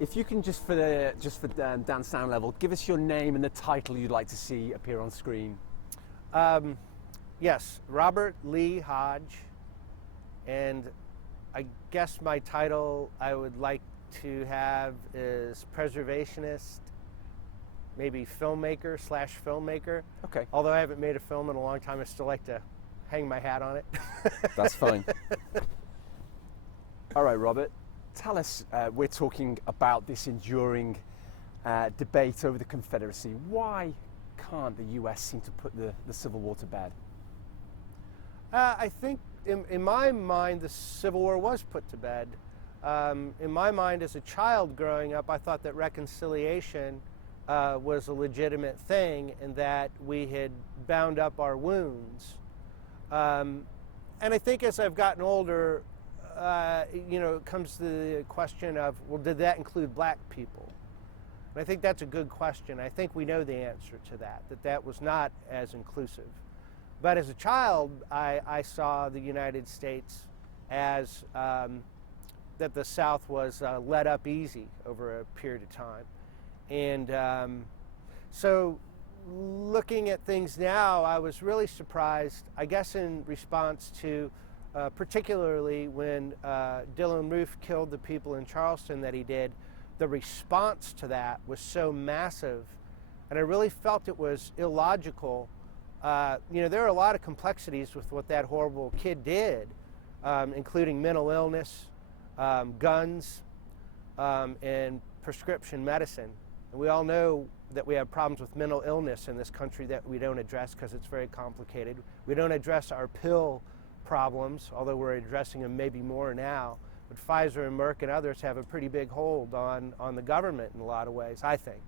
If you can just for Dan sound level, give us your name and the title you'd like to see appear on screen. Yes, Robert Lee Hodge, and I guess my title I would like to have is preservationist, maybe filmmaker/filmmaker. Okay. Although I haven't made a film in a long time, I still like to hang my hat on it. That's fine. All right, Robert, tell us, we're talking about this enduring debate over the Confederacy. Why can't the US seem to put the Civil War to bed? I think in my mind the Civil War was put to bed. In my mind as a child growing up, I thought that reconciliation was a legitimate thing and that we had bound up our wounds. And I think as I've gotten older, it comes to the question of, well, did that include black people? And I think that's a good question. I think we know the answer to that was not as inclusive. But as a child, I saw the United States as that the South was let up easy over a period of time. And so looking at things now, I was really surprised, I guess in response to particularly when Dylann Roof killed the people in Charleston that he did, the response to that was so massive, and I really felt it was illogical. There are a lot of complexities with what that horrible kid did, including mental illness, guns, and prescription medicine. And we all know that we have problems with mental illness in this country that we don't address because it's very complicated. We don't address our pill problems, although we're addressing them maybe more now. But Pfizer and Merck and others have a pretty big hold on the government in a lot of ways, I think.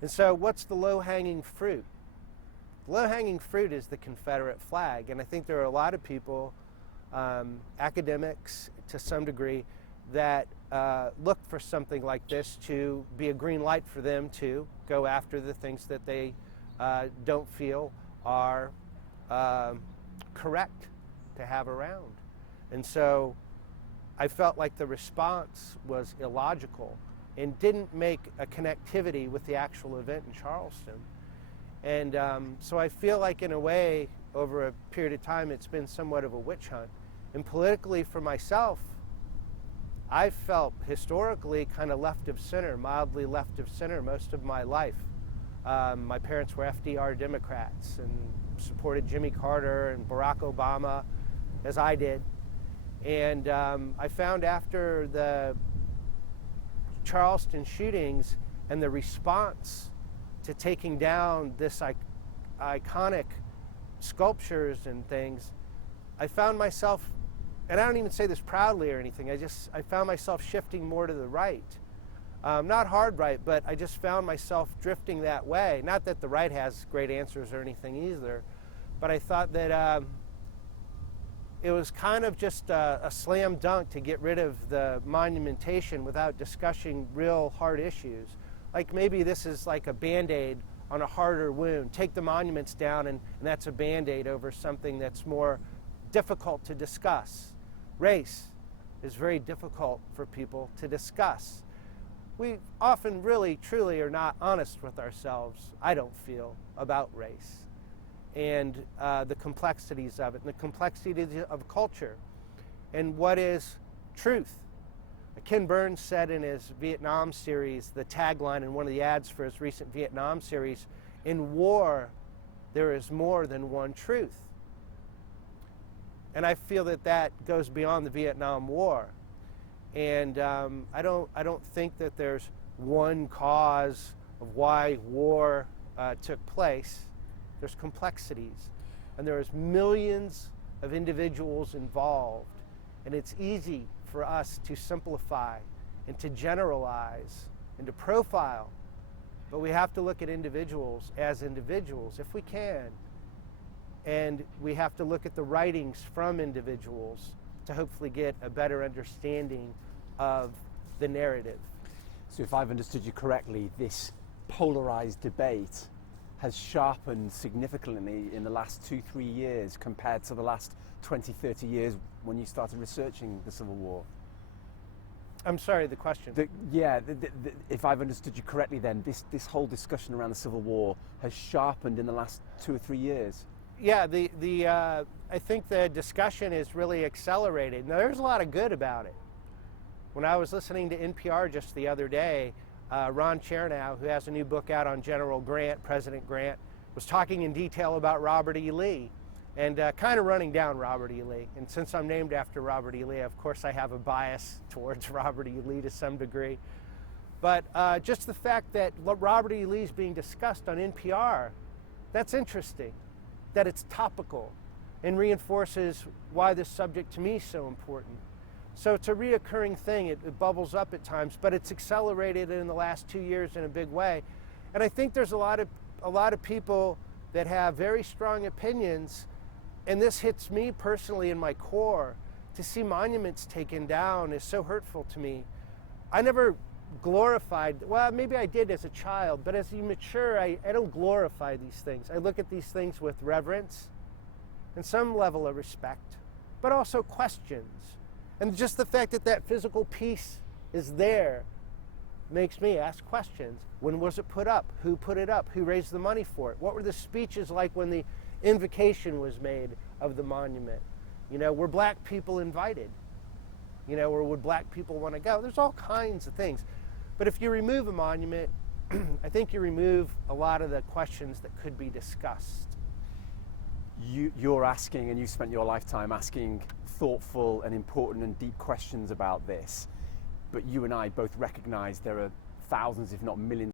And so what's the low-hanging fruit? The low-hanging fruit is the Confederate flag. And I think there are a lot of people, academics to some degree, that look for something like this to be a green light for them to go after the things that they don't feel are correct to have around. And so I felt like the response was illogical and didn't make a connectivity with the actual event in Charleston. And so I feel like in a way, over a period of time, it's been somewhat of a witch hunt. And politically for myself, I felt historically kind of left of center, mildly left of center most of my life. My parents were FDR Democrats and supported Jimmy Carter and Barack Obama, as I did. And I found after the Charleston shootings and the response to taking down this iconic sculptures and things, I found myself, and I don't even say this proudly or anything, I found myself shifting more to the right. Not hard right, but I just found myself drifting that way. Not that the right has great answers or anything either, but I thought that it was kind of just a slam dunk to get rid of the monumentation without discussing real hard issues. Like maybe this is like a Band-Aid on a harder wound. Take the monuments down and that's a Band-Aid over something that's more difficult to discuss. Race is very difficult for people to discuss. We often really, truly are not honest with ourselves, I don't feel, about race and the complexities of it and the complexities of culture and what is truth. Ken Burns said in his Vietnam series, the tagline in one of the ads for his recent Vietnam series, "In war, there is more than one truth." And I feel that that goes beyond the Vietnam War. And I don't think that there's one cause of why war took place. There's complexities, and there's millions of individuals involved, and it's easy for us to simplify and to generalize and to profile, but we have to look at individuals as individuals if we can, and we have to look at the writings from individuals to hopefully get a better understanding of the narrative. So if I've understood you correctly, this polarized debate has sharpened significantly in the last 2-3 years compared to the last 20-30 years when you started researching the Civil War. I'm sorry, the question. If I've understood you correctly, then this whole discussion around the Civil War has sharpened in the last 2 or 3 years. Yeah, I think the discussion is really accelerated. Now, there's a lot of good about it. When I was listening to NPR just the other day, Ron Chernow, who has a new book out on General Grant, President Grant, was talking in detail about Robert E. Lee and kind of running down Robert E. Lee. And since I'm named after Robert E. Lee, of course I have a bias towards Robert E. Lee to some degree. But just the fact that Robert E. Lee is being discussed on NPR, that's interesting, that it's topical and reinforces why this subject to me is so important. So it's a reoccurring thing. It bubbles up at times, but it's accelerated in the last 2 years in a big way. And I think there's a lot of people that have very strong opinions, and this hits me personally in my core. To see monuments taken down is so hurtful to me. I never glorified, well, maybe I did as a child, but as you mature, I don't glorify these things. I look at these things with reverence and some level of respect, but also questions. And just the fact that that physical piece is there makes me ask questions. When was it put up? Who put it up? Who raised the money for it? What were the speeches like when the invocation was made of the monument? You know, were black people invited? You know, or would black people want to go? There's all kinds of things. But if you remove a monument, I think you remove a lot of the questions that could be discussed. You're asking, and you spent your lifetime asking thoughtful and important and deep questions about this, but you and I both recognize there are thousands, if not millions,